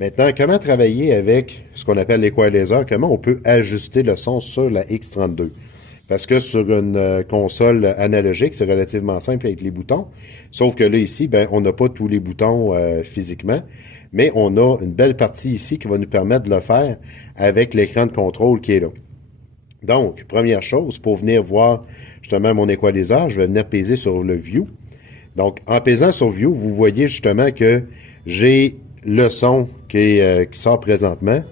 Maintenant, comment travailler avec ce qu'on appelle l'equalizer? Comment on peut ajuster le son sur la X32? Parce que sur une console analogique, c'est relativement simple avec les boutons. Sauf que là, ici, ben, on n'a pas tous les boutons physiquement, mais on a une belle partie ici qui va nous permettre de le faire avec l'écran de contrôle qui est là. Donc, première chose, pour venir voir justement mon equalizer, je vais venir peser sur le View. Donc, en pesant sur View, vous voyez justement que j'ai le son qui sort présentement.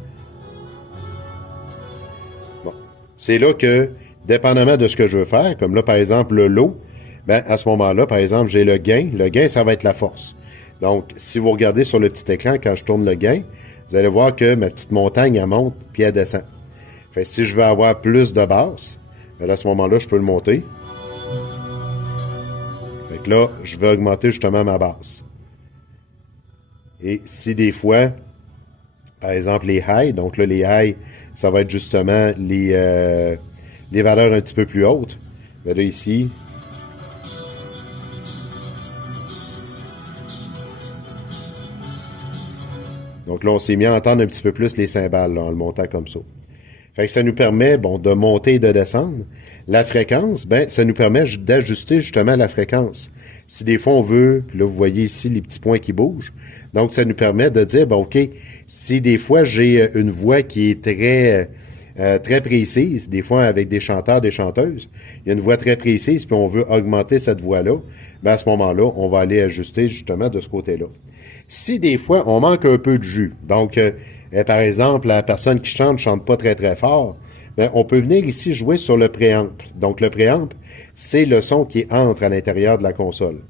Bon. C'est là que, dépendamment de ce que je veux faire, comme là, par exemple, le low, ben, à ce moment-là, par exemple, j'ai le gain. Le gain, ça va être la force. Donc, si vous regardez sur le petit écran, quand je tourne le gain, vous allez voir que ma petite montagne, elle monte, puis elle descend. Fait que si je veux avoir plus de basse, ben là, à ce moment-là, je peux le monter. Fait que là, je vais augmenter justement ma basse. Et si des fois, par exemple, les highs, donc là, les highs, ça va être justement les valeurs un petit peu plus hautes. Ben là, ici, donc là, on s'est mis à entendre un petit peu plus les cymbales, là, en le montant comme ça. Fait que ça nous permet, bon, de monter et de descendre. La fréquence, ben, ça nous permet d'ajuster justement la fréquence. Si des fois on veut, puis là, vous voyez ici les petits points qui bougent. Donc, ça nous permet de dire, bon, OK, si des fois j'ai une voix qui est très précise, des fois avec des chanteurs, des chanteuses, il y a une voix très précise, puis on veut augmenter cette voix-là, ben à ce moment-là, on va aller ajuster justement de ce côté-là. Si des fois on manque un peu de jus, donc par exemple la personne qui chante pas très très fort, ben, on peut venir ici jouer sur le préamp. Donc le préamp, c'est le son qui entre à l'intérieur de la console.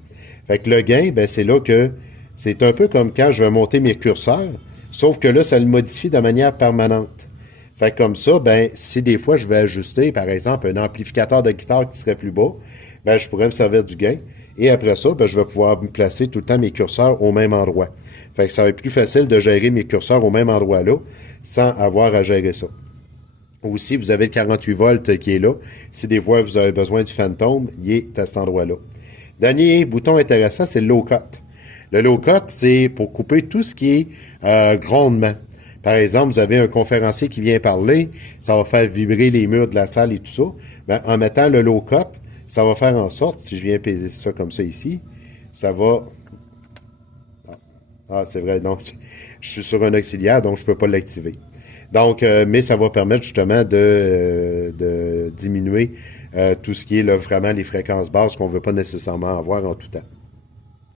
Fait que le gain, ben, c'est là que c'est un peu comme quand je vais monter mes curseurs, sauf que là, ça le modifie de manière permanente. Fait que comme ça, ben, si des fois je vais ajuster, par exemple, un amplificateur de guitare qui serait plus bas, ben, je pourrais me servir du gain. Et après ça, ben, je vais pouvoir me placer tout le temps mes curseurs au même endroit. Fait que ça va être plus facile de gérer mes curseurs au même endroit là, sans avoir à gérer ça. Aussi, vous avez le 48 volts qui est là. Si des fois vous avez besoin du Phantom, il est à cet endroit-là. Dernier bouton intéressant, c'est le low cut. Le low cut, c'est pour couper tout ce qui est grondement. Par exemple, vous avez un conférencier qui vient parler, ça va faire vibrer les murs de la salle et tout ça. Ben, en mettant le low cut, ça va faire en sorte, si je viens peser ça comme ça ici, ça va... Ah, c'est vrai, donc je suis sur un auxiliaire, donc je ne peux pas l'activer. Donc, mais ça va permettre justement de diminuer tout ce qui est là, vraiment les fréquences basses qu'on ne veut pas nécessairement avoir en tout temps.